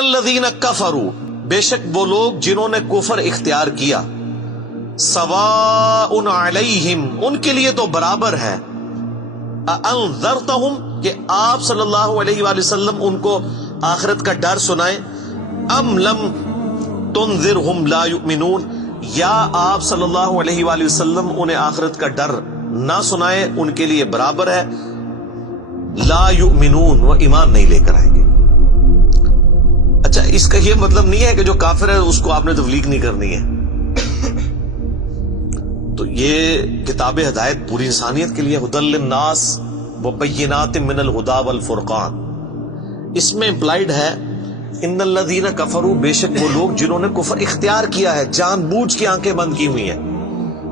الذین کفروا، بے شک وہ لوگ جنہوں نے کفر اختیار کیا، سواء علیہم، ان کے لیے تو برابر ہے، انذرتہم، کہ آپ صلی اللہ علیہ وآلہ وسلم ان کو آخرت کا ڈر سنائیں، ام لم تنذرہم لا یؤمنون، یا آپ صلی اللہ علیہ وآلہ وسلم انہیں آخرت کا ڈر نہ سنائیں، ان کے لیے برابر ہے، لا یؤمنون، وہ ایمان نہیں لے کر آئیں گے۔ اچھا، اس کا یہ مطلب نہیں ہے کہ جو کافر ہے اس کو آپ نے تبلیغ نہیں کرنی ہے۔ تو یہ کتاب ہدایت پوری انسانیت کے لیے، ھدی للناس وبینات من الہدی والفرقان، اس میں امپلائیڈ ہے ان الذین کفروا، بے شک وہ لوگ جنہوں نے کفر اختیار کیا ہے، جان بوجھ کے آنکھیں بند کی ہوئی ہیں،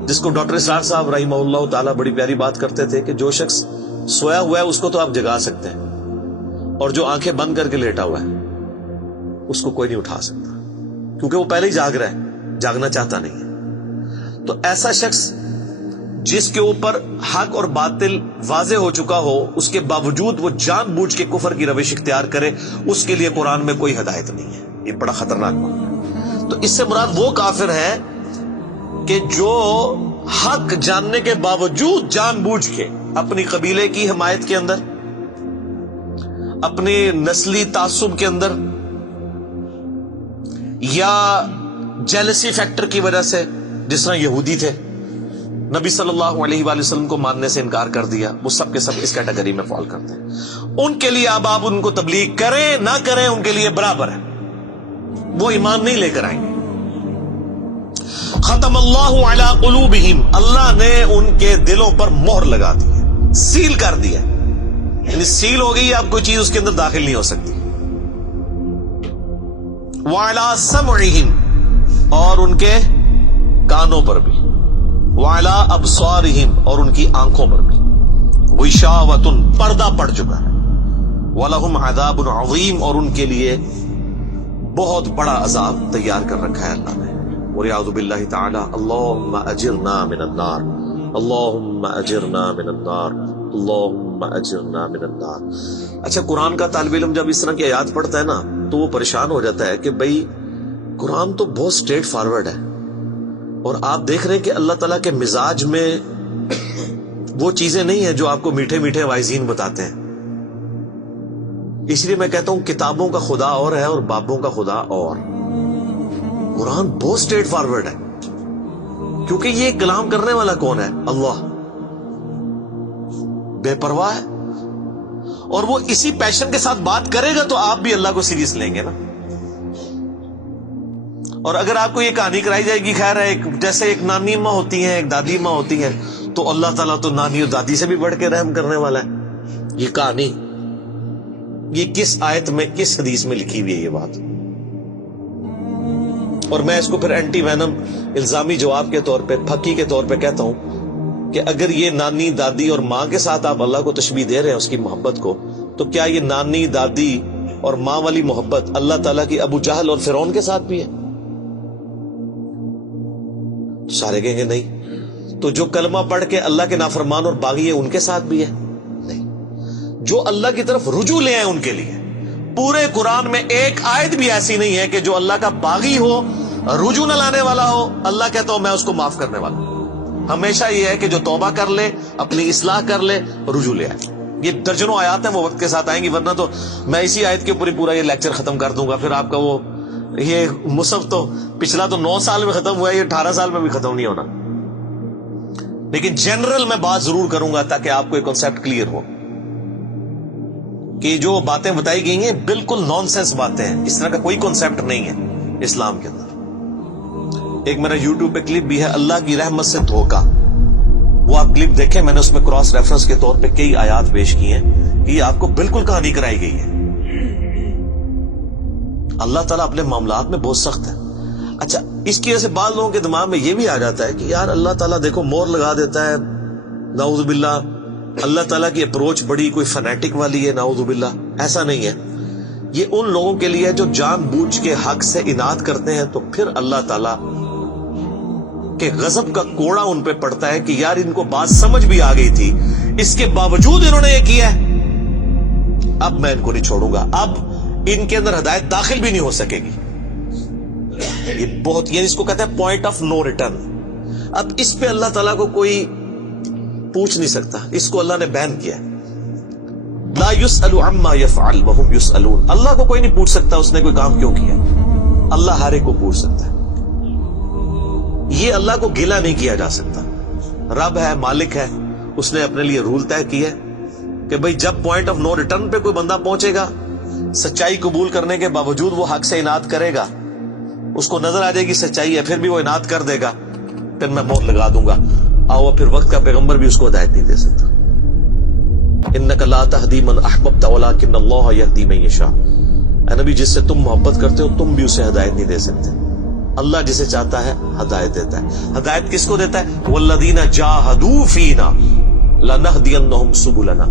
جس کو ڈاکٹر اسرار صاحب رحمہ اللہ تعالیٰ بڑی پیاری بات کرتے تھے کہ جو شخص سویا ہوا ہے اس کو تو آپ جگا سکتے ہیں، اور جو آنکھیں بند کر کے لیٹا ہوا ہے اس کو کوئی نہیں اٹھا سکتا، کیونکہ وہ پہلے ہی جاگ رہا ہے، جاگنا چاہتا نہیں ہے۔ تو ایسا شخص جس کے اوپر حق اور باطل واضح ہو چکا ہو، اس کے باوجود وہ جان بوجھ کے کفر کی روش اختیار کرے، اس کے لیے قرآن میں کوئی ہدایت نہیں ہے۔ یہ بڑا خطرناک معاملہ ہے۔ تو اس سے مراد وہ کافر ہے کہ جو حق جاننے کے باوجود جان بوجھ کے اپنی قبیلے کی حمایت کے اندر، اپنی نسلی تعصب کے اندر، یا جیلسی فیکٹر کی وجہ سے، جس طرح یہودی تھے، نبی صلی اللہ علیہ وآلہ وسلم کو ماننے سے انکار کر دیا، وہ سب کے سب اس کیٹیگری میں فال کرتے ہیں۔ ان کے لیے اب آپ ان کو تبلیغ کریں نہ کریں، ان کے لیے برابر ہے، وہ ایمان نہیں لے کر آئیں گے۔ ختم اللہ علی قلوبہم، اللہ نے ان کے دلوں پر مہر لگا دی ہے، سیل کر دیا، یعنی سیل ہو گئی، اب کوئی چیز اس کے اندر داخل نہیں ہو سکتی۔ وعلی سمعہم، اور ان کے کانوں پر بھی، وعلی ابصارہم، اور ان کی آنکھوں پر بھی، غشاوۃ، پردہ پڑ چکا ہے، ولہم عذاب عظیم، اور ان کے لیے بہت بڑا عذاب تیار کر رکھا ہے اللہ نے۔ وَلِعَوْذُ بِاللَّهِ تَعَالَى اللہم اجرنا من النار، اللہم اجرنا من النار، اللہم اجرنا من النار۔ اچھا، قرآن کا طالب علم جب اس طرح کی آیات پڑھتا ہے نا تو وہ پریشان ہو جاتا ہے کہ بھئی قرآن تو بہت سٹریٹ فارورڈ ہے، اور آپ دیکھ رہے ہیں کہ اللہ تعالیٰ کے مزاج میں وہ چیزیں نہیں ہیں جو آپ کو میٹھے میٹھے واعظین بتاتے ہیں۔ اس لیے میں کہتا ہوں کتابوں کا خدا اور ہے اور بابوں کا خدا اور۔ قرآن بہت سٹریٹ فارورڈ ہے، کیونکہ یہ کلام کرنے والا کون ہے؟ اللہ، بے پرواہ ہے، اور وہ اسی پیشن کے ساتھ بات کرے گا تو آپ بھی اللہ کو سیریس لیں گے نا۔ اور اگر آپ کو یہ کہانی کرائی جائے گی، خیر ہے، جیسے ایک نانی ماں ہوتی ہیں، ایک دادی ماں ہوتی ہیں، تو اللہ تعالیٰ تو نانی اور دادی سے بھی بڑھ کے رحم کرنے والا ہے۔ یہ کہانی، یہ کس آیت میں، کس حدیث میں لکھی ہوئی ہے یہ بات؟ اور میں اس کو پھر اینٹی وینم الزامی جواب کے طور پہ، پھکی کے طور پہ کہتا ہوں کہ اگر یہ نانی دادی اور ماں کے ساتھ آپ اللہ کو تشبیہ دے رہے ہیں اس کی محبت کو، تو کیا یہ نانی دادی اور ماں والی محبت اللہ تعالیٰ کی ابو جہل اور فرعون کے ساتھ بھی ہے؟ سارے کہیں گے نہیں۔ تو جو کلمہ پڑھ کے اللہ کے نافرمان اور باغی ہے ان کے ساتھ بھی ہے؟ نہیں۔ جو اللہ کی طرف رجوع لے آئے ان کے لیے، پورے قرآن میں ایک آیت بھی ایسی نہیں ہے کہ جو اللہ کا باغی ہو، رجوع نہ لانے والا ہو، اللہ کہتا ہوں میں اس کو معاف کرنے والا ہوں۔ ہمیشہ یہ ہے کہ جو توبہ کر لے، اپنی اصلاح کر لے، رجوع لے آئے۔ یہ درجنوں آیات ہیں، وہ وقت کے ساتھ آئیں گی، ورنہ تو میں اسی آیت کے اوپر پورا یہ لیکچر ختم کر دوں گا، پھر آپ کا وہ یہ مصحف تو پچھلا تو 9 سال میں ختم ہوا ہے، یہ 18 سال میں بھی ختم نہیں ہونا۔ لیکن جنرل میں بات ضرور کروں گا تاکہ آپ کو ایک کنسیپٹ کلیئر ہو کہ جو باتیں بتائی گئی ہیں بالکل نان سینس باتیں ہیں، اس طرح کا کوئی کنسیپٹ نہیں ہے اسلام کے اندر۔ ایک میرا یوٹیوب پہ کلپ بھی ہے، اللہ کی رحمت سے دھوکا، وہ آپ کلپ دیکھیں، میں نے اس میں کراس ریفرنس کے طور پہ کئی آیات پیش کی ہیں کہ یہ آپ کو بالکل کہانی کرائی گئی ہے۔ اللہ تعالیٰ اپنے معاملات میں بہت سخت ہے۔ اچھا، اس کی وجہ سے بعض لوگوں کے دماغ میں یہ بھی آ جاتا ہے کہ یار اللہ تعالیٰ دیکھو مور لگا دیتا ہے، نعوذ باللہ، اللہ تعالیٰ کی اپروچ بڑی کوئی فنیٹک والی ہے، نعوذ باللہ۔ ایسا نہیں ہے، یہ ان لوگوں کے لیے جو جان بوجھ کے حق سے اناد کرتے ہیں، تو پھر اللہ تعالیٰ کے غضب کا کوڑا ان پہ پڑتا ہے کہ یار ان کو بات سمجھ بھی آ گئی تھی، اس کے باوجود انہوں نے یہ کیا ہے، اب میں ان کو نہیں چھوڑوں گا، اب ان کے اندر ہدایت داخل بھی نہیں ہو سکے گی. یہ بہت، یعنی اس کو کہتے ہیں پوائنٹ آف نو ریٹرن. اب اس پہ اللہ تعالیٰ کو کوئی پوچھ نہیں سکتا، اس کو اللہ نے بین کیا ہے. لا يسأل عما يفعل وهم يسألون. اللہ کو کوئی نہیں پوچھ سکتا اس نے کوئی کام کیوں کیا. اللہ ہر ایک کو پوچھ سکتا ہے. یہ اللہ کو گلا نہیں کیا جا سکتا. رب ہے، مالک ہے، اس نے اپنے لیے رول طے کیا کہ بھئی جب پوائنٹ آف نو ریٹرن پہ کوئی بندہ پہنچے گا، سچائی قبول کرنے کے باوجود وہ حق سے اناد کرے گا، اس کو نظر آ جائے گی سچائی ہے، پھر بھی وہ اناد کر دے گا، پھر میں موت لگا دوں گا. آؤ پھر وقت کا پیغمبر بھی اس کو ہدایت نہیں دے سکتا. انک لا تہدی من احببت ولکن اللہ یہدی من یشاء. اے نبی، جس سے تم محبت کرتے ہو تم بھی اسے ہدایت نہیں دے سکتے. اللہ جسے چاہتا ہے ہدایت دیتا ہے. ہدایت کس کو دیتا ہے؟ والذین جاہدوا فینا لنہدینہم سبلنا.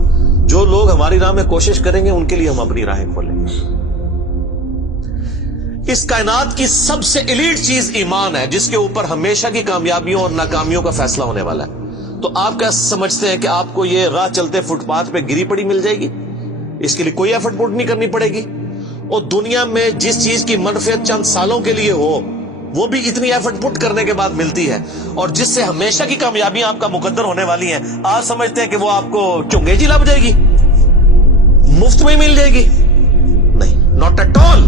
جو لوگ ہماری راہ میں کوشش کریں گے ان کے لیے ہم اپنی راہیں کھولیں گے. اس کائنات کی سب سے ایلیٹ چیز ایمان ہے، جس کے اوپر ہمیشہ کی کامیابیوں اور ناکامیوں کا فیصلہ ہونے والا ہے. تو آپ کیا سمجھتے ہیں کہ آپ کو یہ راہ چلتے فٹ پاتھ پہ گری پڑی مل جائے گی؟ اس کے لیے کوئی ایفرٹ پٹ نہیں کرنی پڑے گی. اور دنیا میں جس چیز کی منفعت چند سالوں کے لیے ہو وہ بھی اتنی ایفرٹ پٹ کرنے کے بعد ملتی ہے. اور جس سے ہمیشہ کی کامیابیاں آپ کا مقدر ہونے والی ہیں، آپ سمجھتے ہیں کہ وہ آپ کو چنگے جی لگ جائے گی، مفت میں مل جائے گی؟ نہیں، ناٹ ایٹ آل.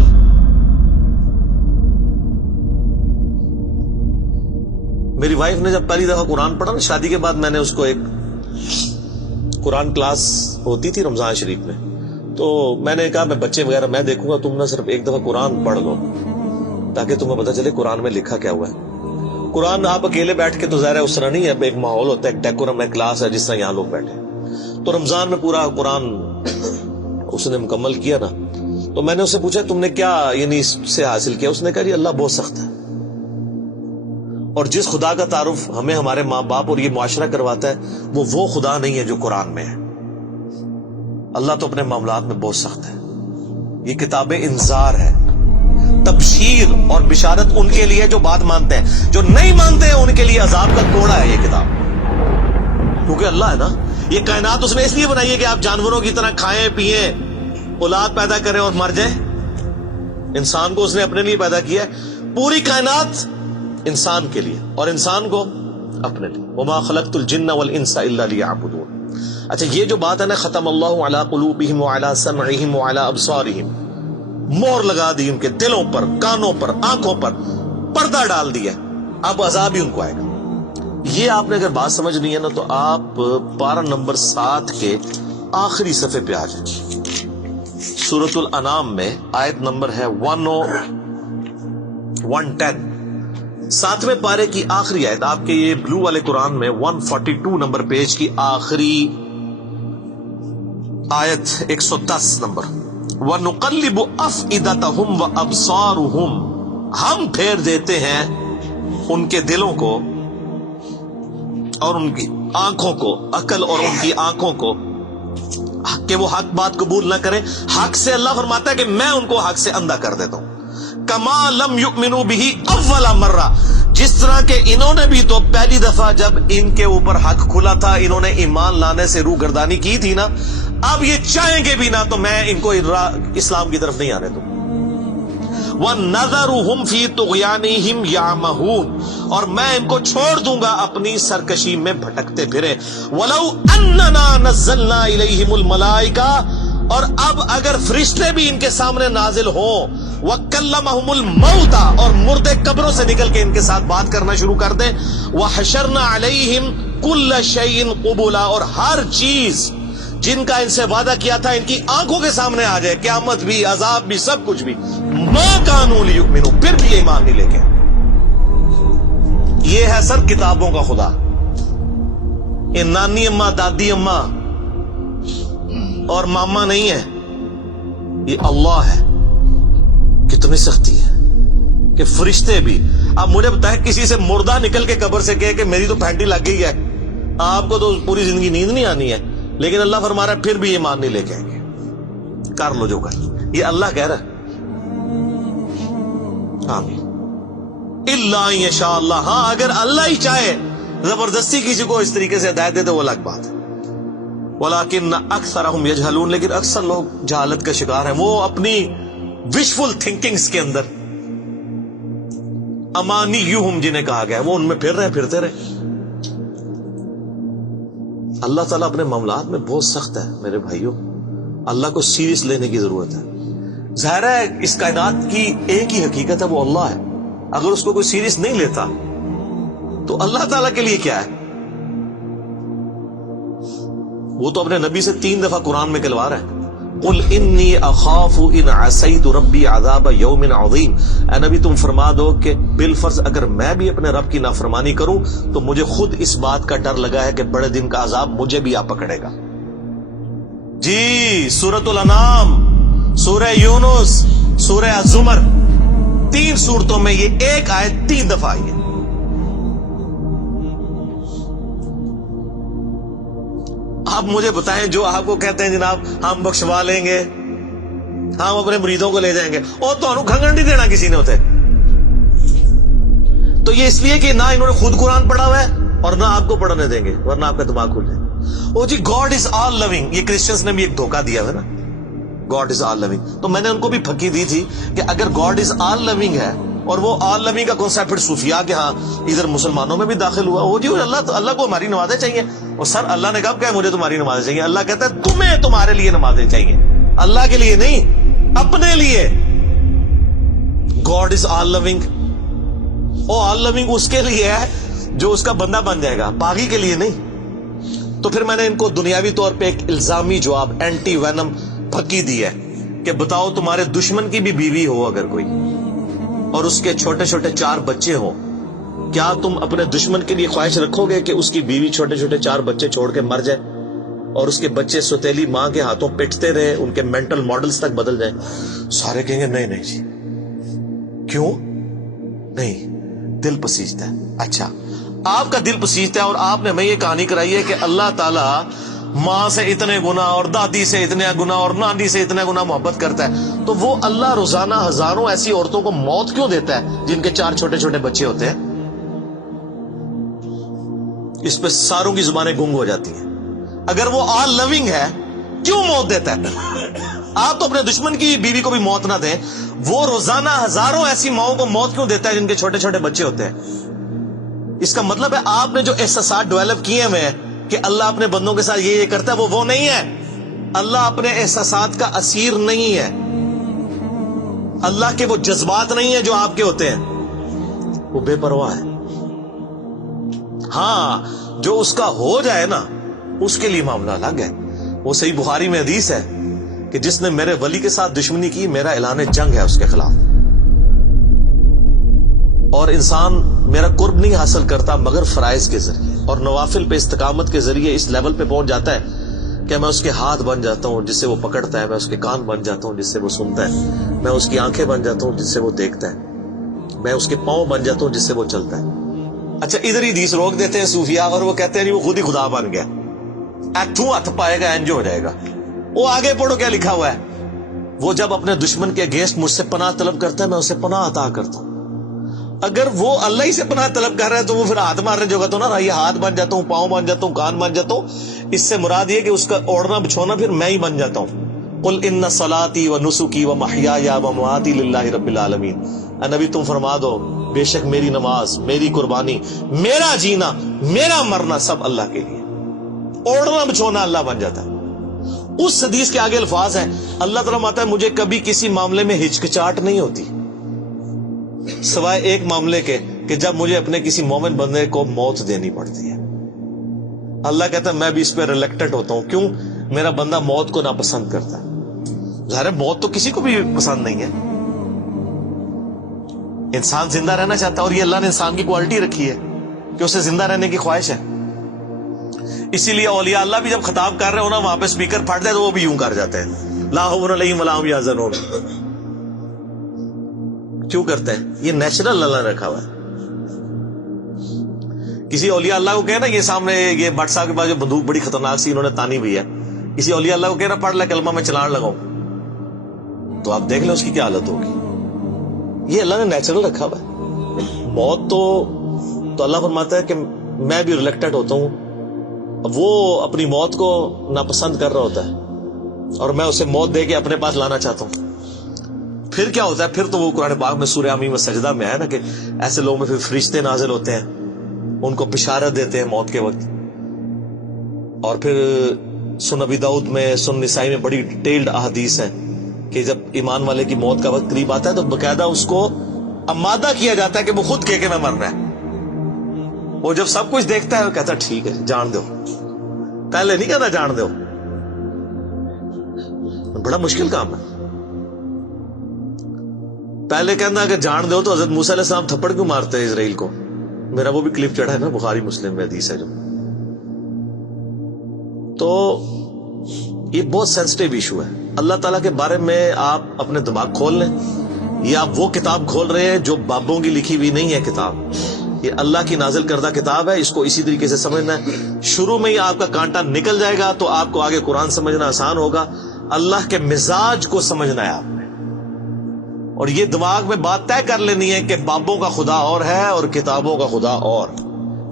میری وائف نے جب پہلی دفعہ قرآن پڑھا نا شادی کے بعد، میں نے اس کو ایک قرآن کلاس ہوتی تھی رمضان شریف میں، تو میں نے کہا میں بچے وغیرہ میں دیکھوں گا، تم نہ صرف ایک دفعہ قرآن پڑھ لو تاکہ تمہیں پتہ چلے قرآن میں لکھا کیا ہوا ہے. قرآن آپ اکیلے بیٹھ کے تو ظاہر ہے اس طرح نہیں ہے، ایک ماحول ہوتا ہے، ایک ڈیکورم ہے، کلاس ہے جس طرح یہاں لوگ بیٹھے. تو رمضان میں پورا قرآن اس نے مکمل کیا نا، تو میں نے اس سے پوچھا تم نے کیا یعنی اس سے حاصل کیا؟ اس نے کہا جی اللہ بہت سخت ہے، اور جس خدا کا تعارف ہمیں ہمارے ماں باپ اور یہ معاشرہ کرواتا ہے وہ خدا نہیں ہے جو قرآن میں ہے. اللہ تو اپنے معاملات میں بہت سخت ہے. یہ کتاب انذار ہے، تبشیر اور بشارت ان کے لیے جو بات مانتے ہیں. جو نہیں مانتے ہیں ان کے لیے عذاب کا کوڑا ہے یہ کتاب. کیونکہ اللہ ہے نا، یہ کائنات اس نے اس لیے بنائی ہے کہ آپ جانوروں کی طرح کھائیں پیئیں، اولاد پیدا کریں اور مر جائیں. انسان کو اس نے اپنے لیے پیدا کیا ہے. پوری کائنات انسان کے لیے اور انسان کو اپنے لیے. وما خلقت الجن والانس الا لیعبدون. اچھا، یہ جو بات ہے نا ختم اللہ علی قلوبہم وعلی سمعہم وعلی ابصارہم، مور لگا دی ان کے دلوں پر، کانوں پر، آنکھوں پر، پردہ ڈال دیا، اب عذاب ہی ان کو آئے گا. یہ آپ نے اگر بات سمجھنی ہے نا تو آپ پارہ نمبر 7 کے آخری صفحے پہ آ جائیں. سورۃ الانعام میں آیت نمبر ہے 110، 7ویں پارے کی آخری آیت. آپ کے یہ بلو والے قرآن میں 142 نمبر پیج کی آخری آیت 110 نمبر. وَنُقَلِّبُ أَفْئِدَتَهُمْ وَأَبْصَارُهُمْ. ہم پھیر دیتے ہیں ان کے دلوں کو اور ان کی آنکھوں کو، عقل اور ان کی آنکھوں کو، کہ وہ حق بات قبول نہ کریں. حق سے اللہ فرماتا ہے کہ میں ان کو حق سے اندھا کر دیتا ہوں. کما لم یؤمنوا به اول مرہ، جس طرح کہ انہوں نے بھی تو پہلی دفعہ جب ان کے اوپر حق کھلا تھا انہوں نے ایمان لانے سے روح گردانی کی تھی نا، اب یہ چاہیں گے بھی نہ تو میں ان کو اسلام کی طرف نہیں آنے دوں. وَنَذَرُهُمْ فِي طُغْيَانِهِمْ يَعْمَهُونَ، اور میں ان کو چھوڑ دوں گا اپنی سرکشی میں بھٹکتے پھرے. وَلَوْ أَنَّنَا نَزَّلْنَا إِلَيْهِمُ الْمَلَائِكَةَ، اور اب اگر فرشتے بھی ان کے سامنے نازل ہوں، وَكَلَّمَهُمُ الْمَوْتَى، اور مردے قبروں سے نکل کے ان کے ساتھ بات کرنا شروع کر دیں. وَحَشَرْنَا عَلَيْهِمْ كُلَّ شَيْءٍ قُبُلًا، اور ہر چیز جن کا ان سے وعدہ کیا تھا ان کی آنکھوں کے سامنے آ جائے، قیامت بھی، عذاب بھی، سب کچھ بھی. مَا كَانُوا لِيُؤْمِنُوا، پھر بھی ایمان نہیں لے کے. یہ ہے سر کتابوں کا خدا. یہ نانی اماں، دادی اماں اور ماما نہیں ہے، یہ اللہ ہے. کتنی سختی ہے کہ فرشتے بھی. اب مجھے بتائیں کسی سے مردہ نکل کے قبر سے کہے کہ میری تو پھینٹی لگ گئی ہے، آپ کو تو پوری زندگی نیند نہیں آنی ہے، لیکن اللہ فرما رہا ہے پھر بھی ایمان نہیں لے کے آئیں گے. کر لو جو کر. یہ اللہ کہہ رہا ہے. آمین. الا ان یشاء اللہ، ہاں اگر اللہ ہی چاہے زبردستی کسی کو اس طریقے سے ہدایت دے تو وہ الگ بات ہے. ولیکن اکثرہم یجہلون، لیکن اکثر لوگ جہالت کا شکار ہیں. وہ اپنی وشفل تھنکنگز کے اندر امانیہم جنہیں کہا گیا ہے وہ ان میں پھر رہے پھرتے رہے. اللہ تعالیٰ اپنے معاملات میں بہت سخت ہے میرے بھائیوں. اللہ کو سیریس لینے کی ضرورت ہے. ظاہر ہے اس کائنات کی ایک ہی حقیقت ہے وہ اللہ ہے. اگر اس کو کوئی سیریس نہیں لیتا تو اللہ تعالیٰ کے لیے کیا ہے؟ وہ تو اپنے نبی سے 3 دفعہ قرآن میں کہلوا رہا ہے قل انی اخاف ان عصیت ربی عذاب یوم عظیم. اے نبی تم فرما دو کہ بالفرض اگر میں بھی اپنے رب کی نافرمانی کروں تو مجھے خود اس بات کا ڈر لگا ہے کہ بڑے دن کا عذاب مجھے بھی آ پکڑے گا. جی سورۃ الانعام، سورہ یونس، سورہ الزمر، 3 سورتوں میں یہ ایک آیت 3 دفعہ آئی ہے. آپ مجھے بتائیں جو آپ کو کہتے ہیں جناب ہم بخشوا لیں گے، ہم اپنے مریدوں کو لے جائیں گے، اور تو انہوں کھنگن نہیں دینا کسی نے ہوتے. تو یہ اس لیے کہ نہ انہوں نے خود قرآن پڑھا ہوا ہے اور نہ آپ کو پڑھنے دیں گے ورنہ آپ کا دماغ کھل جائے. او جی گاڈ از آل لونگ، یہ کرسچنز نے بھی ایک دھوکہ دیا ہے نا، گاڈ از آل لونگ. تو میں نے ان کو بھی پھکی دی تھی کہ اگر گاڈ از آل لونگ ہے اور وہ آل لونگ کا کانسیپٹ پھر صوفیاء کے ہاں ادھر مسلمانوں میں بھی داخل ہوا، وہ جی اللہ کو ہماری نمازیں چاہیے. اور سر اللہ نے کب کہا مجھے تمہاری نمازیں چاہیے؟ اللہ کہتا ہے تمہیں تمہارے لیے نمازیں چاہیے، اللہ کے لیے نہیں، اپنے لیے. گاڈ از آل لونگ، او آل لونگ اس کے لیے ہے جو اس کا بندہ بن جائے گا، باغی کے لیے نہیں. تو پھر میں نے ان کو دنیاوی طور پہ ایک الزامی جواب اینٹی وینم پھکی دی ہے کہ بتاؤ تمہارے دشمن کی بھی بیوی ہو اگر کوئی اور اس کے چھوٹے چھوٹے 4 بچے ہوں، کیا تم اپنے دشمن کے لیے خواہش رکھو گے کہ اس کی بیوی چھوٹے چھوٹے 4 بچے چھوڑ کے مر جائے اور اس کے بچے سوتیلی ماں کے ہاتھوں پٹتے رہے، ان کے مینٹل ماڈلز تک بدل جائیں؟ سارے کہیں گے نہیں جی. کیوں نہیں؟ دل پسیجتا ہے. اچھا آپ کا دل پسیجتا ہے اور آپ نے ہمیں یہ کہانی کرائی ہے کہ اللہ تعالیٰ ماں سے اتنے گنا اور دادی سے اتنے گنا اور نانی سے اتنے گنا محبت کرتا ہے، تو وہ اللہ روزانہ ہزاروں ایسی عورتوں کو موت کیوں دیتا ہے جن کے 4 چھوٹے چھوٹے بچے ہوتے ہیں؟ اس پہ ساروں کی زبانیں گنگ ہو جاتی ہیں. اگر وہ آل لونگ ہے کیوں موت دیتا ہے؟ آپ تو اپنے دشمن کی بیوی کو بھی موت نہ دیں، وہ روزانہ ہزاروں ایسی ماؤں کو موت کیوں دیتا ہے جن کے چھوٹے چھوٹے بچے ہوتے ہیں؟ اس کا مطلب ہے آپ نے جو احساسات ڈیولپ کیے ہوئے ہیں کہ اللہ اپنے بندوں کے ساتھ یہ کرتا ہے، وہ نہیں ہے. اللہ اپنے احساسات کا اسیر نہیں ہے. اللہ کے وہ جذبات نہیں ہیں جو آپ کے ہوتے ہیں، وہ بے پرواہ ہے. ہاں جو اس کا ہو جائے نا اس کے لیے معاملہ الگ ہے. وہ صحیح بخاری میں حدیث ہے کہ جس نے میرے ولی کے ساتھ دشمنی کی میرا اعلان جنگ ہے اس کے خلاف. اور انسان میرا قرب نہیں حاصل کرتا مگر فرائض کے ذریعے اور نوافل پہ استقامت کے ذریعے اس لیول پہ پہنچ جاتا ہے کہ میں اس کے ہاتھ بن جاتا ہوں جس سے وہ پکڑتا ہے، میں اس کے کان بن جاتا ہوں جس سے وہ سنتا ہے، میں اس کی آنکھیں بن جاتا ہوں جس سے وہ دیکھتا ہے، میں اس کے پاؤں بن جاتا ہوں جس سے وہ چلتا ہے. اچھا ادھر ہی حدیث روک دیتے ہیں صوفیاء اور وہ کہتے ہیں نہیں وہ خود ہی خدا بن گیا، ایتھو ہاتھ پائے گا انجو ہو جائے گا. وہ آگے پڑھو کیا لکھا ہوا ہے، وہ جب اپنے دشمن کے اگینسٹ مجھ سے پناہ طلب کرتا ہے میں اسے پناہ عطا کرتا ہوں. اگر وہ اللہ ہی سے پناہ طلب کر رہا ہے تو وہ پھر ہاتھ مارنے جو تو نا یہ ہاتھ بن جاتا ہوں، پاؤں بن جاتا ہوں، کان بن جاتا ہوں. اس سے مراد یہ کہ اس کا اوڑھنا بچھونا پھر میں ہی بن جاتا ہوں. قل ان صلاتی و نسکی و محیای و مماتی للہ رب العالمین. اے نبی تم فرما دو بے شک میری نماز، میری قربانی، میرا جینا، میرا مرنا سب اللہ کے لیے. اوڑھنا بچھونا اللہ بن جاتا ہے. اس حدیث کے آگے الفاظ ہیں اللہ تعالیٰ ماتا ہے مجھے کبھی کسی معاملے میں ہچکچاہٹ نہیں ہوتی سوائے ایک معاملے کے کہ جب مجھے اپنے کسی مومن بندے کو موت دینی پڑتی ہے. اللہ کہتا ہے میں بھی اس پہ ریلیکٹڈ ہوتا ہوں. کیوں؟ میرا بندہ موت کو ناپسند کرتا ہے. ظاہر ہے موت تو کسی کو بھی پسند نہیں ہے، انسان زندہ رہنا چاہتا ہے اور یہ اللہ نے انسان کی کوالٹی رکھی ہے کہ اسے زندہ رہنے کی خواہش ہے. اسی لیے اولیاء اللہ بھی جب خطاب کر رہے ہو نا وہاں پہ اسپیکر پھٹ جائے تو وہ بھی یوں کر جاتے ہیں لا حول علیہم ولا هم یحزنون. کیوں کرتے ہیں؟ یہ نیچرل اللہ نے رکھا ہوا ہے. کسی اولیاء اللہ کو کہنا یہ سامنے یہ بٹ صاحب کے پاس جو بندوق بڑی خطرناک سی انہوں نے تانی بھی ہے، کسی اولیاء اللہ کو کہنا پڑھ لے کلمہ میں چلان لگاؤں تو آپ دیکھ لیں اس کی کیا حالت ہوگی. یہ اللہ نے نیچرل رکھا ہوا ہے. موت تو اللہ فرماتا ہے کہ میں بھی ریلیکٹڈ ہوتا ہوں. وہ اپنی موت کو ناپسند کر رہا ہوتا ہے اور میں اسے موت دے کے اپنے پاس لانا چاہتا ہوں. پھر کیا ہوتا ہے؟ پھر تو وہ قرآن پاک میں سورہ آمین و سجدہ میں ہے نا کہ ایسے لوگوں میں پھر فرشتے نازل ہوتے ہیں، ان کو بشارت دیتے ہیں موت کے وقت. اور پھر سنن ابی داؤد میں، سنن نسائی میں بڑی ڈیٹیلڈ احادیث ہیں کہ جب ایمان والے کی موت کا وقت قریب آتا ہے تو باقاعدہ اس کو آمادہ کیا جاتا ہے کہ وہ خود کہ میں مرنا ہے. وہ جب سب کچھ دیکھتا ہے وہ کہتا ہے ٹھیک ہے جان دو. پہلے نہیں کہتا جان دو. بڑا مشکل کام ہے. پہلے کہنا کہ جان دو تو حضرت موسیٰ علیہ السلام تھپڑ کیوں مارتے ہیں اسرائیل کو؟ میرا وہ بھی کلپ چڑھا ہے نا، بخاری مسلم میں حدیث ہے جو. تو یہ بہت سینسٹیو ایشو ہے. اللہ تعالیٰ کے بارے میں آپ اپنے دماغ کھول لیں. یہ آپ وہ کتاب کھول رہے ہیں جو بابوں کی لکھی ہوئی نہیں ہے کتاب. یہ اللہ کی نازل کردہ کتاب ہے. اس کو اسی طریقے سے سمجھنا ہے. شروع میں ہی آپ کا کانٹا نکل جائے گا تو آپ کو آگے قرآن سمجھنا آسان ہوگا. اللہ کے مزاج کو سمجھنا ہے آپ نے، اور یہ دماغ میں بات طے کر لینی ہے کہ بابوں کا خدا اور ہے اور کتابوں کا خدا اور.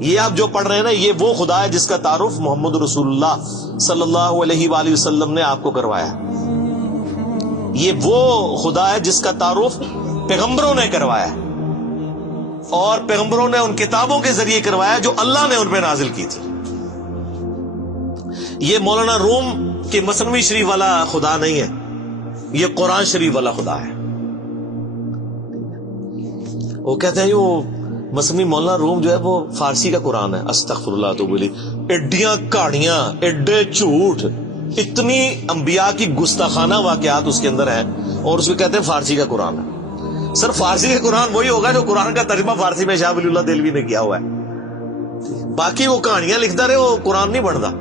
یہ آپ جو پڑھ رہے ہیں نا، یہ وہ خدا ہے جس کا تعارف محمد رسول اللہ صلی اللہ علیہ وآلہ وسلم نے آپ کو کروایا. یہ وہ خدا ہے جس کا تعارف پیغمبروں نے کروایا، اور پیغمبروں نے ان کتابوں کے ذریعے کروایا جو اللہ نے ان پہ نازل کی تھی. یہ مولانا روم کے مثنوی شریف والا خدا نہیں ہے، یہ قرآن شریف والا خدا ہے. وہ کہتے ہیں وہ مثنوی مولانا روم جو ہے وہ فارسی کا قرآن ہے. استغفر اللہ تو بولی ایڈیاں کہانیاں، ایڈے جھوٹ، اتنی انبیاء کی گستاخانہ واقعات اس کے اندر ہیں، اور اس کو کہتے ہیں فارسی کا قرآن ہے. سر فارسی کا قرآن وہی ہوگا جو قرآن کا ترجمہ فارسی میں شاہ ولی اللہ دہلوی نے کیا ہوا ہے. باقی وہ کہانیاں لکھتا رہے، وہ قرآن نہیں بنتا.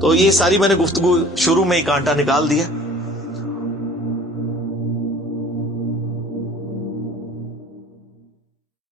تو یہ ساری میں نے گفتگو شروع میں ہی کانٹا نکال دیا.